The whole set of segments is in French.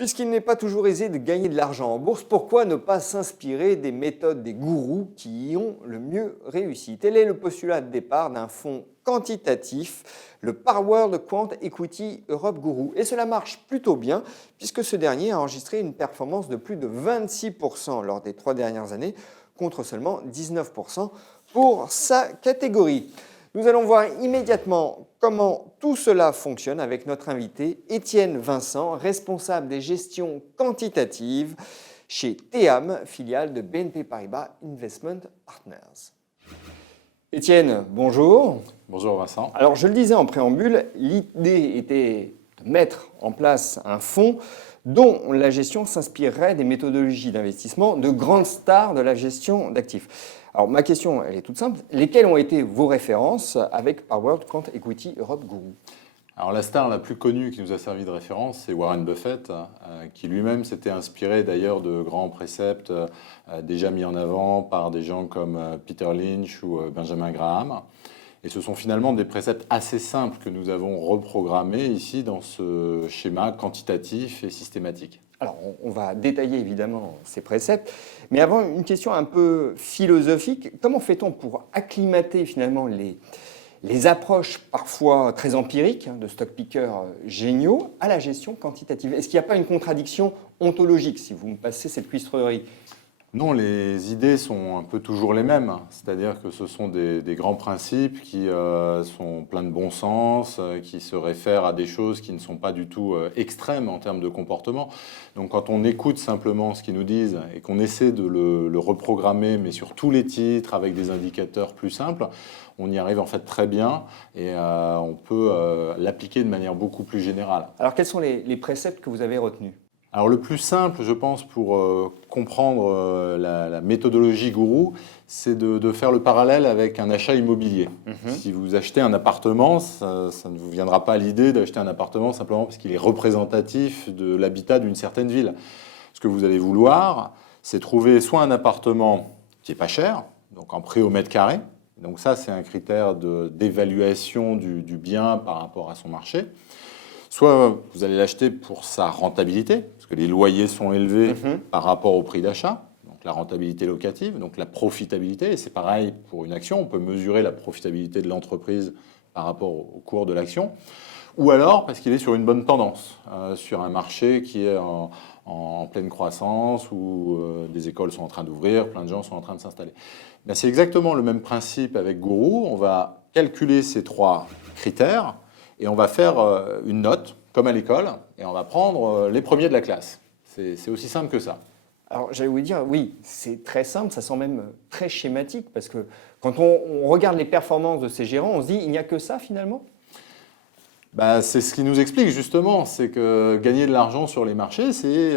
Puisqu'il n'est pas toujours aisé de gagner de l'argent en bourse, pourquoi ne pas s'inspirer des méthodes des gourous qui y ont le mieux réussi? Tel est le postulat de départ d'un fonds quantitatif, le Powered Quant Equity Europe Guru. Et cela marche plutôt bien, puisque ce dernier a enregistré une performance de plus de 26% lors des 3 dernières années, contre seulement 19% pour sa catégorie. Nous allons voir immédiatement comment tout cela fonctionne avec notre invité Étienne Vincent, responsable des gestions quantitatives chez TEAM, filiale de BNP Paribas Investment Partners. Étienne, bonjour. Bonjour Vincent. Alors je le disais en préambule, l'idée était de mettre en place un fonds dont la gestion s'inspirerait des méthodologies d'investissement de grandes stars de la gestion d'actifs. Alors ma question, elle est toute simple. Lesquelles ont été vos références avec Powered Quant Equity Europe Guru? Alors la star la plus connue qui nous a servi de référence, c'est Warren Buffett, qui lui-même s'était inspiré d'ailleurs de grands préceptes déjà mis en avant par des gens comme Peter Lynch ou Benjamin Graham. Et ce sont finalement des préceptes assez simples que nous avons reprogrammés ici dans ce schéma quantitatif et systématique. Alors, on va détailler évidemment ces préceptes, mais avant, une question un peu philosophique. Comment fait-on pour acclimater finalement les approches parfois très empiriques de stock pickers géniaux à la gestion quantitative? Est-ce qu'il n'y a pas une contradiction ontologique, si vous me passez cette cuistrerie? Non, les idées sont un peu toujours les mêmes, c'est-à-dire que ce sont des grands principes qui sont pleins de bon sens, qui se réfèrent à des choses qui ne sont pas du tout extrêmes en termes de comportement. Donc quand on écoute simplement ce qu'ils nous disent et qu'on essaie de le reprogrammer, mais sur tous les titres avec des indicateurs plus simples, on y arrive en fait très bien et on peut l'appliquer de manière beaucoup plus générale. Alors quels sont les préceptes que vous avez retenus? Alors le plus simple, je pense, pour comprendre la méthodologie gourou, c'est de faire le parallèle avec un achat immobilier. Si vous achetez un appartement, ça ne vous viendra pas à l'idée d'acheter un appartement simplement parce qu'il est représentatif de l'habitat d'une certaine ville. Ce que vous allez vouloir, c'est trouver soit un appartement qui n'est pas cher, donc en prix au mètre carré. Donc ça, c'est un critère d'évaluation du bien par rapport à son marché. Soit vous allez l'acheter pour sa rentabilité, parce que les loyers sont élevés par rapport au prix d'achat, donc la rentabilité locative, donc la profitabilité. Et c'est pareil pour une action, on peut mesurer la profitabilité de l'entreprise par rapport au cours de l'action. Ou alors parce qu'il est sur une bonne tendance, sur un marché qui est en pleine croissance, où des écoles sont en train d'ouvrir, plein de gens sont en train de s'installer. C'est exactement le même principe avec Gourou. On va calculer ces 3 critères. Et on va faire une note, comme à l'école, et on va prendre les premiers de la classe. C'est aussi simple que ça. Alors j'allais vous dire, oui, c'est très simple, ça sent même très schématique, parce que quand on regarde les performances de ces gérants, on se dit, il n'y a que ça finalement? C'est ce qui nous explique justement, c'est que gagner de l'argent sur les marchés, c'est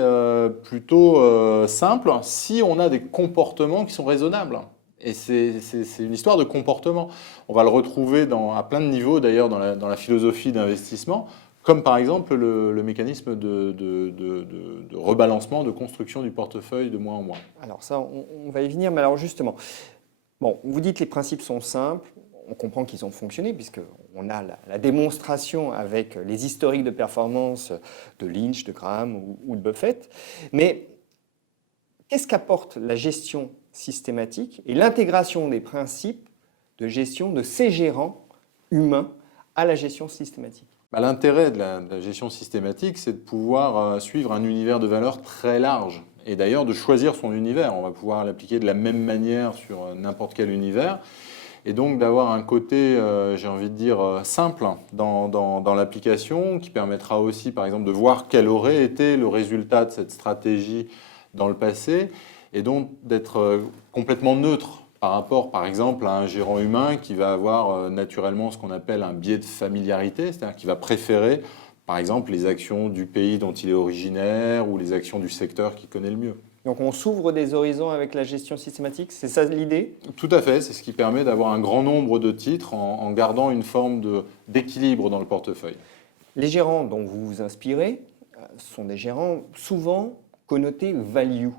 plutôt simple si on a des comportements qui sont raisonnables. Et c'est une histoire de comportement. On va le retrouver à plein de niveaux, d'ailleurs, dans la philosophie d'investissement, comme par exemple le mécanisme de rebalancement, de construction du portefeuille de mois en mois. Alors ça, on va y venir, mais alors justement, bon, vous dites que les principes sont simples, on comprend qu'ils ont fonctionné, puisqu'on a la démonstration avec les historiques de performance de Lynch, de Graham ou de Buffett, mais qu'est-ce qu'apporte la gestion systématique et l'intégration des principes de gestion de ces gérants humains à la gestion systématique? L'intérêt de la gestion systématique, c'est de pouvoir suivre un univers de valeurs très large. Et d'ailleurs, de choisir son univers. On va pouvoir l'appliquer de la même manière sur n'importe quel univers. Et donc d'avoir un côté, j'ai envie de dire, simple dans l'application, qui permettra aussi, par exemple, de voir quel aurait été le résultat de cette stratégie dans le passé, et donc d'être complètement neutre par rapport, par exemple, à un gérant humain qui va avoir naturellement ce qu'on appelle un biais de familiarité, c'est-à-dire qu'il va préférer, par exemple, les actions du pays dont il est originaire ou les actions du secteur qu'il connaît le mieux. Donc on s'ouvre des horizons avec la gestion systématique, c'est ça l'idée? Tout à fait, c'est ce qui permet d'avoir un grand nombre de titres en gardant une forme d'équilibre dans le portefeuille. Les gérants dont vous vous inspirez sont des gérants souvent connotés value,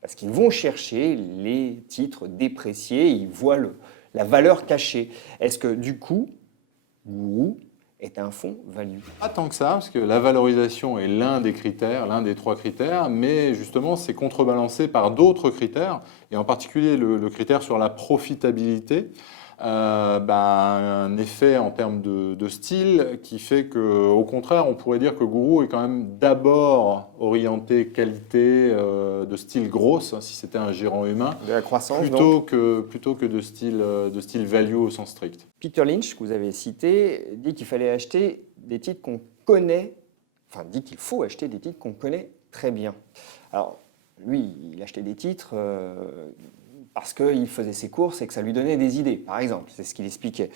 parce qu'ils vont chercher les titres dépréciés, ils voient la valeur cachée. Est-ce que du coup, Guru est est un fonds value? Pas tant que ça, parce que la valorisation est l'un des critères, l'un des 3 critères, mais justement, c'est contrebalancé par d'autres critères, et en particulier le critère sur la profitabilité. Un effet en termes de style qui fait qu'au contraire, on pourrait dire que Guru est quand même d'abord orienté qualité, de style grosse, si c'était un gérant humain, De la croissance, plutôt que de style value au sens strict. Peter Lynch, que vous avez cité, dit qu'il fallait acheter des titres qu'on connaît, enfin dit qu'il faut acheter des titres qu'on connaît très bien. Alors, lui, il achetait des titres parce qu'il faisait ses courses et que ça lui donnait des idées, par exemple, c'est ce qu'il expliquait.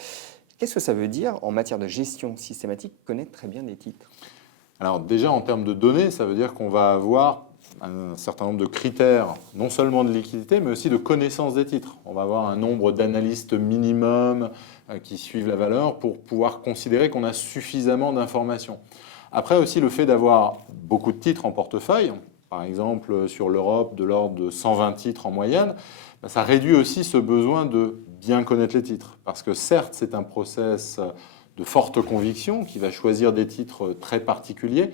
Qu'est-ce que ça veut dire en matière de gestion systématique, connaître très bien des titres? Alors déjà, en termes de données, ça veut dire qu'on va avoir un certain nombre de critères, non seulement de liquidité, mais aussi de connaissance des titres. On va avoir un nombre d'analystes minimum qui suivent la valeur pour pouvoir considérer qu'on a suffisamment d'informations. Après aussi, le fait d'avoir beaucoup de titres en portefeuille, par exemple sur l'Europe, de l'ordre de 120 titres en moyenne, ça réduit aussi ce besoin de bien connaître les titres. Parce que certes, c'est un process de forte conviction qui va choisir des titres très particuliers,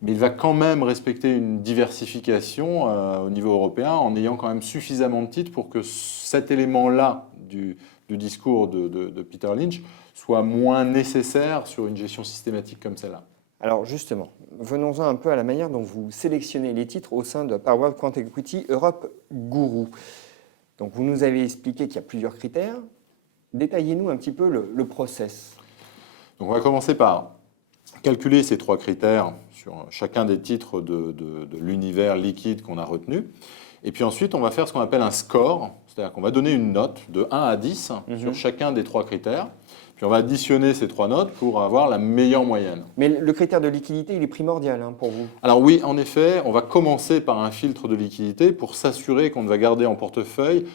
mais il va quand même respecter une diversification au niveau européen en ayant quand même suffisamment de titres pour que cet élément-là du discours de Peter Lynch soit moins nécessaire sur une gestion systématique comme celle-là. Alors justement, venons-en un peu à la manière dont vous sélectionnez les titres au sein de Power Quant Equity Europe Guru. Donc vous nous avez expliqué qu'il y a plusieurs critères. Détaillez-nous un petit peu le process. Donc on va commencer par calculer ces 3 critères sur chacun des titres de l'univers liquide qu'on a retenu. Et puis ensuite, on va faire ce qu'on appelle un score, c'est-à-dire qu'on va donner une note de 1 à 10 sur chacun des 3 critères. Puis on va additionner ces 3 notes pour avoir la meilleure moyenne. Mais le critère de liquidité, il est primordial pour vous? Alors oui, en effet, on va commencer par un filtre de liquidité pour s'assurer qu'on ne va garder en portefeuille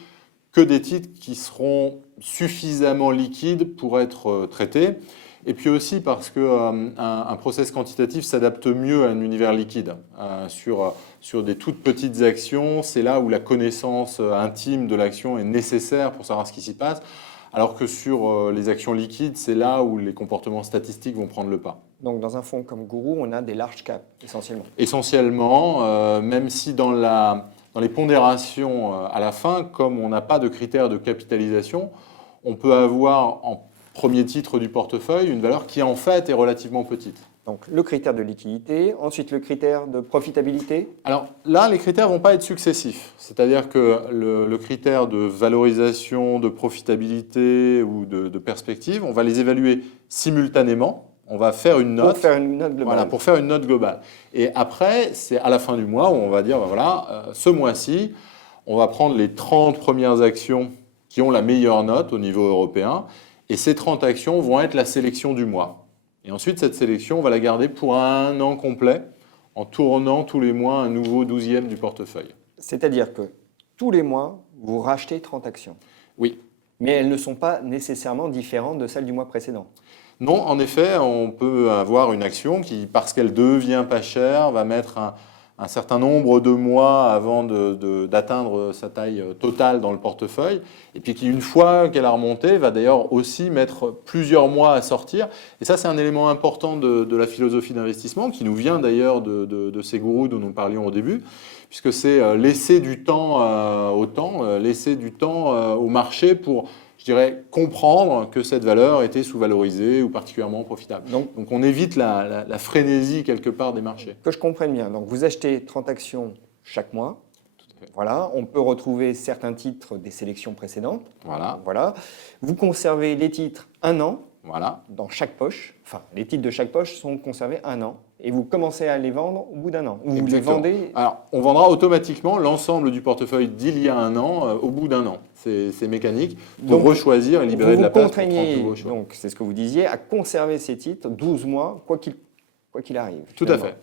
que des titres qui seront suffisamment liquides pour être traités. Et puis aussi parce qu'un process quantitatif s'adapte mieux à un univers liquide. Sur des toutes petites actions, c'est là où la connaissance intime de l'action est nécessaire pour savoir ce qui s'y passe. Alors que sur les actions liquides, c'est là où les comportements statistiques vont prendre le pas. Donc dans un fonds comme Guru, on a des large caps, essentiellement. Essentiellement, même si dans les pondérations à la fin, comme on n'a pas de critères de capitalisation, on peut avoir en premier titre du portefeuille une valeur qui en fait est relativement petite. Donc le critère de liquidité, ensuite le critère de profitabilité. Alors là, les critères ne vont pas être successifs. C'est-à-dire que le critère de valorisation, de profitabilité ou de perspective, on va les évaluer simultanément. On va faire une note. Pour faire une note globale. Voilà, pour faire une note globale. Et après, c'est à la fin du mois où on va dire, ce mois-ci, on va prendre les 30 premières actions qui ont la meilleure note au niveau européen. Et ces 30 actions vont être la sélection du mois. Et ensuite, cette sélection, on va la garder pour un an complet, en tournant tous les mois un nouveau 12e du portefeuille. C'est-à-dire que tous les mois, vous rachetez 30 actions. Oui. Mais elles ne sont pas nécessairement différentes de celles du mois précédent. Non, en effet, on peut avoir une action qui, parce qu'elle devient pas chère, va mettre un certain nombre de mois avant d'atteindre sa taille totale dans le portefeuille, et puis qui, une fois qu'elle a remonté, va d'ailleurs aussi mettre plusieurs mois à sortir. Et ça, c'est un élément important de la philosophie d'investissement, qui nous vient d'ailleurs de ces gourous dont nous parlions au début, puisque c'est laisser du temps au temps, laisser du temps au marché pour, je dirais, comprendre que cette valeur était sous-valorisée ou particulièrement profitable. Donc on évite la frénésie quelque part des marchés. Que je comprenne bien. Donc vous achetez 30 actions chaque mois. Tout à fait. Voilà. On peut retrouver certains titres des sélections précédentes. Voilà. Voilà. Vous conservez les titres un an Voilà. dans chaque poche. Enfin, les titres de chaque poche sont conservés un an. Et vous commencez à les vendre au bout d'un an. Ou vous les vendez. Alors, on vendra automatiquement l'ensemble du portefeuille d'il y a un an au bout d'un an. C'est mécanique pour rechoisir et libérer de la place pour prendre de nouveaux choix. Donc, c'est ce que vous disiez, à conserver ces titres 12 mois, quoi qu'il arrive. Tout à fait.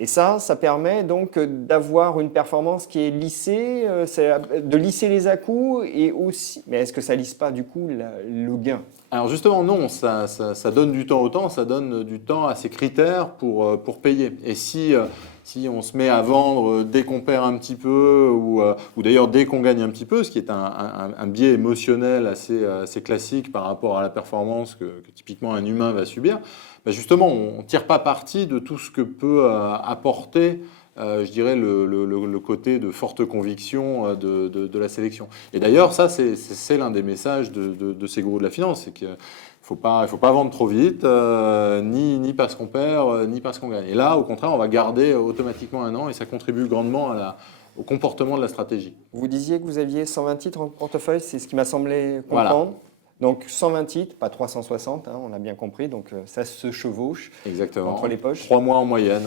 Et ça permet donc d'avoir une performance qui est lissée, de lisser les à-coups et aussi. Mais est-ce que ça lisse pas du coup le gain? Alors justement non, ça donne du temps au temps, ça donne du temps à ces critères pour payer. Et si Si on se met à vendre dès qu'on perd un petit peu, ou d'ailleurs dès qu'on gagne un petit peu, ce qui est un biais émotionnel assez classique par rapport à la performance que typiquement un humain va subir, ben justement, on ne tire pas parti de tout ce que peut apporter, je dirais, le côté de forte conviction de la sélection. Et d'ailleurs, ça, c'est l'un des messages de ces gourous de la finance, c'est qu'il il faut pas vendre trop vite, ni parce qu'on perd, ni parce qu'on gagne. Et là, au contraire, on va garder automatiquement un an et ça contribue grandement au comportement de la stratégie. Vous disiez que vous aviez 120 titres en portefeuille, c'est ce qui m'a semblé comprendre. Voilà. Donc 120 titres, pas 360, on a bien compris, donc ça se chevauche. Exactement. Entre les poches. 3 mois en moyenne.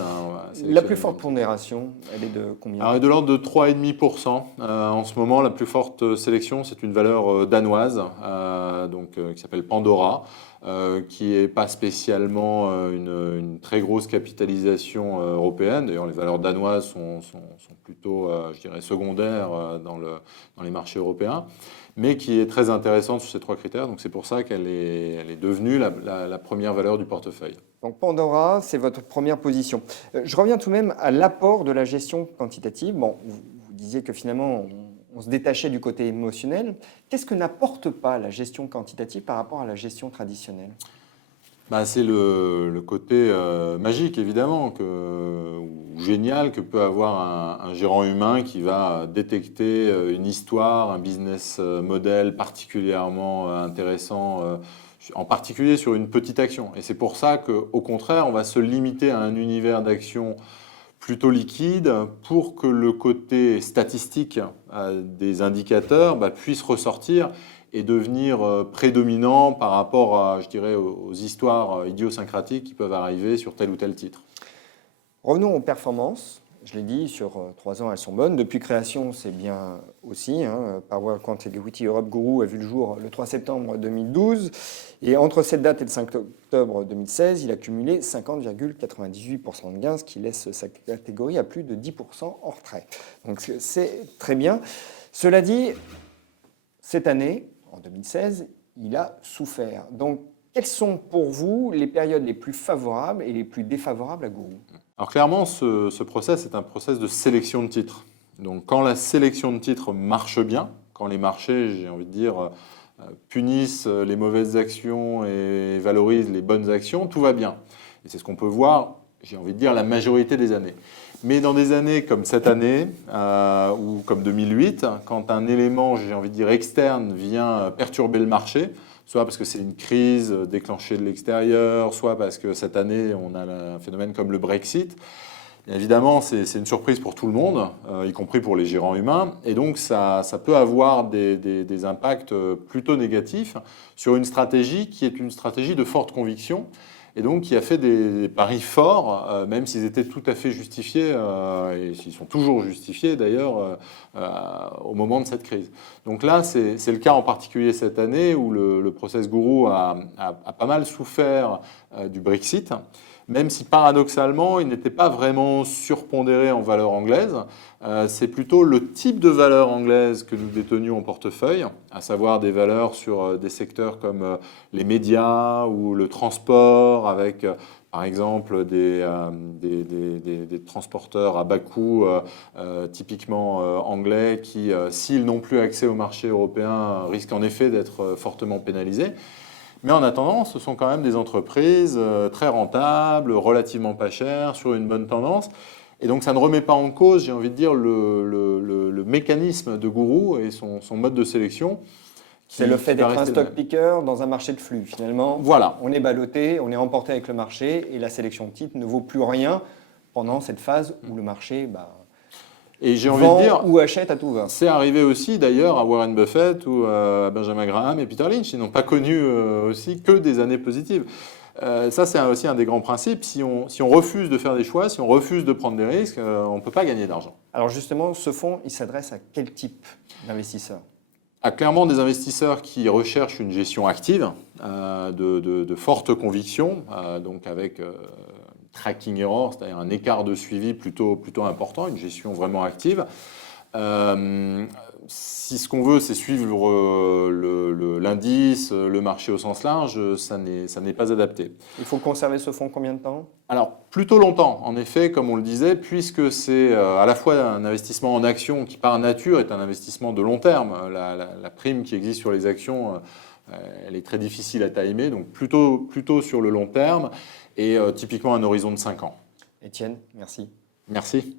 La plus forte pondération, elle est de combien? Alors, elle est de l'ordre de 3,5%. En ce moment, la plus forte sélection, c'est une valeur danoise, qui s'appelle Pandora, qui n'est pas spécialement une très grosse capitalisation européenne. D'ailleurs, les valeurs danoises sont plutôt, je dirais, secondaires dans les marchés européens, mais qui est très intéressante sur ces 3 critères. Donc c'est pour ça qu'elle est devenue la première valeur du portefeuille. Donc Pandora, c'est votre première position. Je reviens tout de même à l'apport de la gestion quantitative. Bon, vous disiez que finalement, on se détachait du côté émotionnel. Qu'est-ce que n'apporte pas la gestion quantitative par rapport à la gestion traditionnelle? C'est le côté magique, évidemment, ou génial que peut avoir un gérant humain qui va détecter une histoire, un business model particulièrement intéressant, en particulier sur une petite action. Et c'est pour ça qu'au contraire, on va se limiter à un univers d'action plutôt liquide pour que le côté statistique des indicateurs puisse ressortir et devenir prédominant par rapport je dirais, aux histoires idiosyncratiques qui peuvent arriver sur tel ou tel titre. Revenons aux performances. Je l'ai dit, sur 3 ans, elles sont bonnes. Depuis création, c'est bien aussi. Power Quant Equity Europe Guru a vu le jour le 3 septembre 2012. Et entre cette date et le 5 octobre 2016, il a cumulé 50,98% de gains, ce qui laisse sa catégorie à plus de 10% en retrait. Donc c'est très bien. Cela dit, cette année, en 2016, il a souffert. Donc, quelles sont pour vous les périodes les plus favorables et les plus défavorables à Guru? Alors clairement, ce process est un process de sélection de titres. Donc quand la sélection de titres marche bien, quand les marchés, j'ai envie de dire, punissent les mauvaises actions et valorisent les bonnes actions, tout va bien. Et c'est ce qu'on peut voir, j'ai envie de dire, la majorité des années. Mais dans des années comme cette année ou comme 2008, quand un élément, j'ai envie de dire, externe vient perturber le marché, soit parce que c'est une crise déclenchée de l'extérieur, soit parce que cette année, on a un phénomène comme le Brexit, évidemment, c'est une surprise pour tout le monde, y compris pour les gérants humains. Et donc, ça peut avoir des impacts plutôt négatifs sur une stratégie qui est une stratégie de forte conviction et donc qui a fait des paris forts, même s'ils étaient tout à fait justifiés, et s'ils sont toujours justifiés d'ailleurs, au moment de cette crise. Donc là, c'est le cas en particulier cette année où le process Guru a pas mal souffert du Brexit, même si paradoxalement, il n'était pas vraiment surpondéré en valeur anglaise. C'est plutôt le type de valeur anglaise que nous détenions en portefeuille, à savoir des valeurs sur des secteurs comme les médias ou le transport, avec par exemple des transporteurs à bas coût, typiquement anglais, qui, s'ils n'ont plus accès au marché européen, risquent en effet d'être fortement pénalisés. Mais en attendant, ce sont quand même des entreprises très rentables, relativement pas chères, sur une bonne tendance. Et donc ça ne remet pas en cause, j'ai envie de dire, le mécanisme de Guru et son mode de sélection. C'est le fait d'être un stock picker dans un marché de flux. Finalement, voilà. On est ballotté, on est emporté avec le marché et la sélection de titres ne vaut plus rien pendant cette phase où le marché et j'ai envie de dire, ou achète à tout va. C'est arrivé aussi d'ailleurs à Warren Buffett ou à Benjamin Graham et Peter Lynch. Ils n'ont pas connu aussi que des années positives. Ça, c'est aussi un des grands principes. Si on refuse de faire des choix, si on refuse de prendre des risques, on ne peut pas gagner d'argent. Alors justement, ce fonds, il s'adresse à quel type d'investisseurs? Clairement, des investisseurs qui recherchent une gestion active, de forte conviction, donc avec tracking error, c'est-à-dire un écart de suivi plutôt important, une gestion vraiment active. si ce qu'on veut, c'est suivre l'indice, le marché au sens large, ça n'est pas adapté. Il faut conserver ce fonds combien de temps? Alors, plutôt longtemps, en effet, comme on le disait, puisque c'est à la fois un investissement en actions qui, par nature, est un investissement de long terme. La prime qui existe sur les actions, elle est très difficile à timer, donc plutôt sur le long terme, et typiquement un horizon de 5 ans. Étienne, merci. Merci.